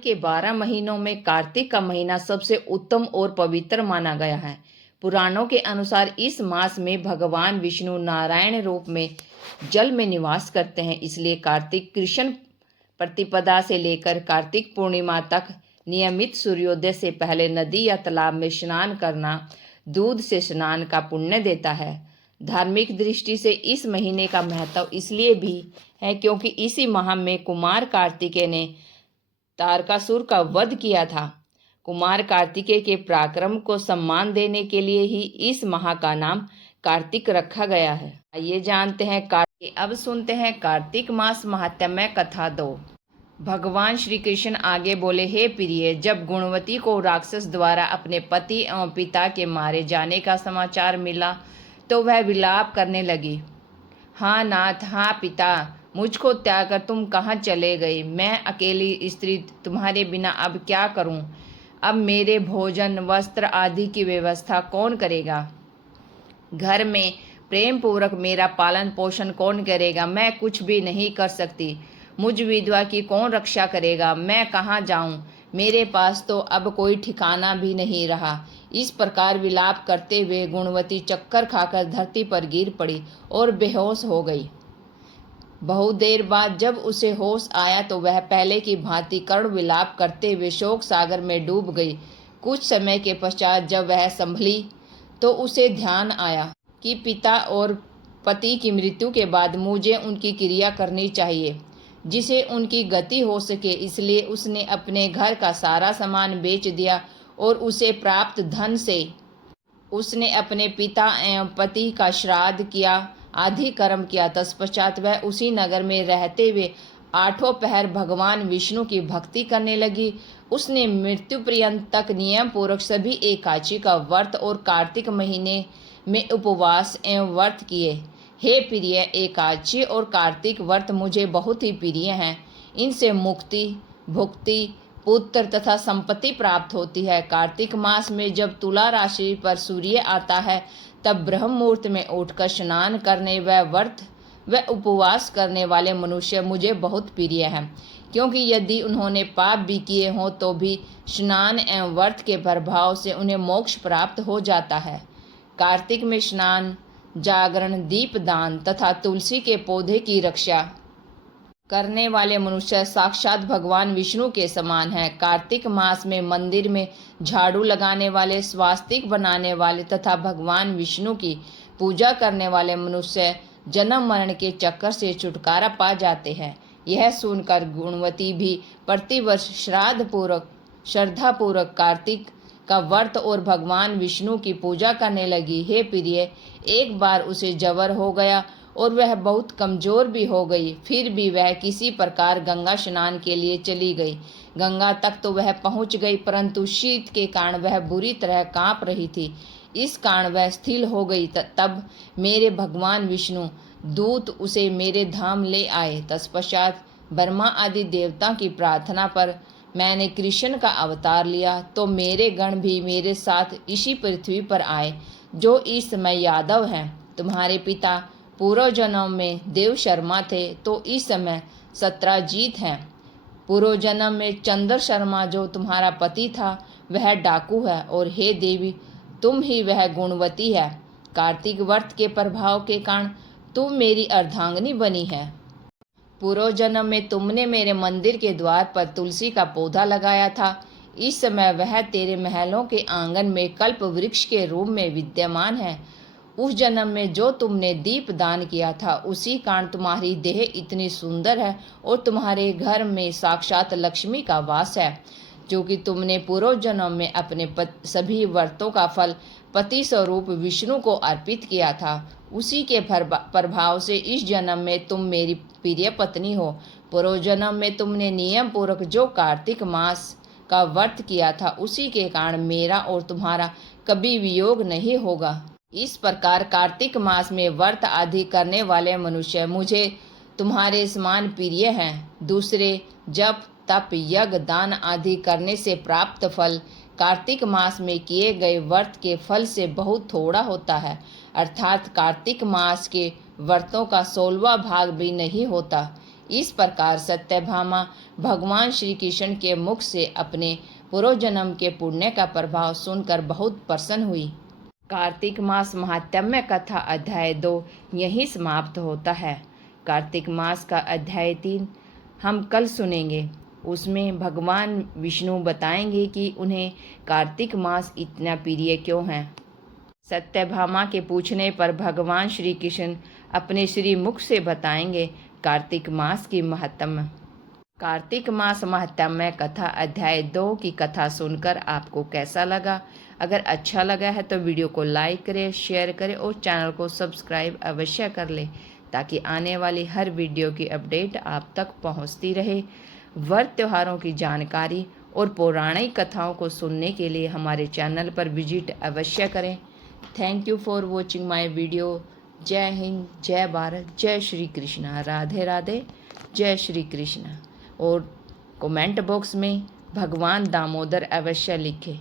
के 12 महीनों में कार्तिक का महीना सबसे उत्तम और पवित्र माना गया है। पुराणों के अनुसार इस मास में भगवान विष्णु नारायण रूप में जल में निवास करते हैं, इसलिए कार्तिक कृष्ण प्रतिपदा से लेकर कार्तिक पूर्णिमा तक नियमित सूर्योदय से पहले नदी या तालाब में स्नान करना दूध से स्नान का पुण्य देता है। धार्मिक दृष्टि से इस महीने का महत्व इसलिए भी है क्योंकि इसी माह में कुमार कार्तिकेय ने तारकासुर का वध किया था। कुमार कार्तिकेय के पराक्रम को सम्मान देने के लिए ही इस माह का नाम कार्तिक रखा गया है। आइए जानते हैं अब सुनते हैं कार्तिक मास महात्म्य कथा 2। भगवान श्री कृष्ण आगे बोले, हे प्रिय, जब गुणवती को राक्षस द्वारा अपने पति एवं पिता के मारे जाने का समाचार मिला तो वह विलाप करने लगी। हाँ नाथ, हाँ पिता, मुझको त्याग कर तुम कहाँ चले गए? मैं अकेली स्त्री तुम्हारे बिना अब क्या करूं? अब मेरे भोजन वस्त्र आदि की व्यवस्था कौन करेगा? घर में प्रेम पूर्वक मेरा पालन पोषण कौन करेगा? मैं कुछ भी नहीं कर सकती। मुझ विधवा की कौन रक्षा करेगा? मैं कहाँ जाऊं? मेरे पास तो अब कोई ठिकाना भी नहीं रहा। इस प्रकार विलाप करते हुए गुणवती चक्कर खाकर धरती पर गिर पड़ी और बेहोश हो गई। बहुत देर बाद जब उसे होश आया तो वह पहले की भांति करुण विलाप करते हुए शोक सागर में डूब गई। कुछ समय के पश्चात जब वह संभली तो उसे ध्यान आया कि पिता और पति की मृत्यु के बाद मुझे उनकी क्रिया करनी चाहिए जिसे उनकी गति हो सके। इसलिए उसने अपने घर का सारा सामान बेच दिया और उसे प्राप्त धन से उसने अपने पिता एवं पति का श्राद्ध किया, आदि कर्म किया। तत्पश्चात वह उसी नगर में रहते हुए 8 पहर भगवान विष्णु की भक्ति करने लगी। उसने मृत्यु पर्यंत तक नियम पूर्वक सभी एकादशी का व्रत और कार्तिक महीने में उपवास एवं व्रत किए। हे प्रिय, एकादशी और कार्तिक व्रत मुझे बहुत ही प्रिय हैं। इनसे मुक्ति, भुक्ति, पुत्र तथा संपत्ति प्राप्त होती है। कार्तिक मास में जब तुला राशि पर सूर्य आता है तब ब्रह्म मुहूर्त में उठकर स्नान करने व व्रत व उपवास करने वाले मनुष्य मुझे बहुत प्रिय हैं, क्योंकि यदि उन्होंने पाप भी किए हों तो भी स्नान एवं व्रत के प्रभाव से उन्हें मोक्ष प्राप्त हो जाता है। कार्तिक में स्नान, जागरण, दीपदान तथा तुलसी के पौधे की रक्षा करने वाले मनुष्य साक्षात भगवान विष्णु के समान हैं। कार्तिक मास में मंदिर में झाड़ू लगाने वाले, स्वास्तिक बनाने वाले तथा भगवान विष्णु की पूजा करने वाले मनुष्य जन्म मरण के चक्कर से छुटकारा पा जाते हैं। यह सुनकर गुणवती भी प्रतिवर्ष श्रद्धा पूर्वक कार्तिक का व्रत और भगवान विष्णु की पूजा करने लगी। हे प्रिय, एक बार उसे जवर हो गया और वह बहुत कमजोर भी हो गई। फिर भी वह किसी प्रकार गंगा स्नान के लिए चली गई। गंगा तक तो वह पहुंच गई, परंतु शीत के कारण वह बुरी तरह कांप रही थी। इस कारण वह स्थिर हो गई। तब मेरे भगवान विष्णु दूत उसे मेरे धाम ले आए। तत्पश्चात ब्रह्मा आदि देवता की प्रार्थना पर मैंने कृष्ण का अवतार लिया तो मेरे गण भी मेरे साथ इसी पृथ्वी पर आए, जो इस समय यादव हैं। तुम्हारे पिता पूर्व जन्म में देव शर्मा थे तो इस समय सत्राजीत हैं। पूर्व जन्म में चंद्र शर्मा जो तुम्हारा पति था वह डाकू है, और हे देवी, तुम ही वह गुणवती है। कार्तिक व्रत के प्रभाव के कारण तुम मेरी अर्धांगिनी बनी है। पूर्व जन्म में तुमने मेरे मंदिर के द्वार पर तुलसी का पौधा लगाया था। इस समय वह तेरे महलों के आंगन में कल्प वृक्ष के रूप में विद्यमान है। उस जन्म में जो तुमने दीप दान किया था उसी कारण तुम्हारी देह इतनी सुंदर है और तुम्हारे घर में साक्षात लक्ष्मी का वास है। जो कि तुमने पूर्व जन्म में अपने सभी व्रतों का फल पति स्वरूप विष्णु को अर्पित किया था, उसी के प्रभाव से इस जन्म में तुम मेरी प्रिय पत्नी हो। पूर्व जन्म में तुमने नियम पूर्वक जो कार्तिक मास का व्रत किया था उसी के कारण मेरा और तुम्हारा कभी वियोग नहीं होगा। इस प्रकार कार्तिक मास में व्रत आदि करने वाले मनुष्य मुझे तुम्हारे समान प्रिय हैं। दूसरे जप, तप, यज्ञ, दान आदि करने से प्राप्त फल कार्तिक मास में किए गए व्रत के फल से बहुत थोड़ा होता है, अर्थात कार्तिक मास के व्रतों का 16वां भाग भी नहीं होता। इस प्रकार सत्यभामा भगवान श्री कृष्ण के मुख से अपने पूर्व जन्म के पुण्य का प्रभाव सुनकर बहुत प्रसन्न हुई। कार्तिक मास महात्म्य कथा अध्याय 2 यहीं समाप्त होता है। कार्तिक मास का अध्याय 3 हम कल सुनेंगे। उसमें भगवान विष्णु बताएंगे कि उन्हें कार्तिक मास इतना प्रिय क्यों है। सत्यभामा के पूछने पर भगवान श्री कृष्ण अपने श्री मुख से बताएंगे कार्तिक मास की महत्म। कार्तिक मास महत्म्य कथा अध्याय 2 की कथा सुनकर आपको कैसा लगा? अगर अच्छा लगा है तो वीडियो को लाइक करें, शेयर करें और चैनल को सब्सक्राइब अवश्य कर लें ताकि आने वाली हर वीडियो की अपडेट आप तक पहुंचती रहे। व्रत त्योहारों की जानकारी और पौराणिक कथाओं को सुनने के लिए हमारे चैनल पर विजिट अवश्य करें। Thank you for watching my video. जय हिंद, जय भारत, जय श्री कृष्णा। राधे राधे, जय श्री कृष्ण। और कमेंट बॉक्स में भगवान दामोदर अवश्य लिखें।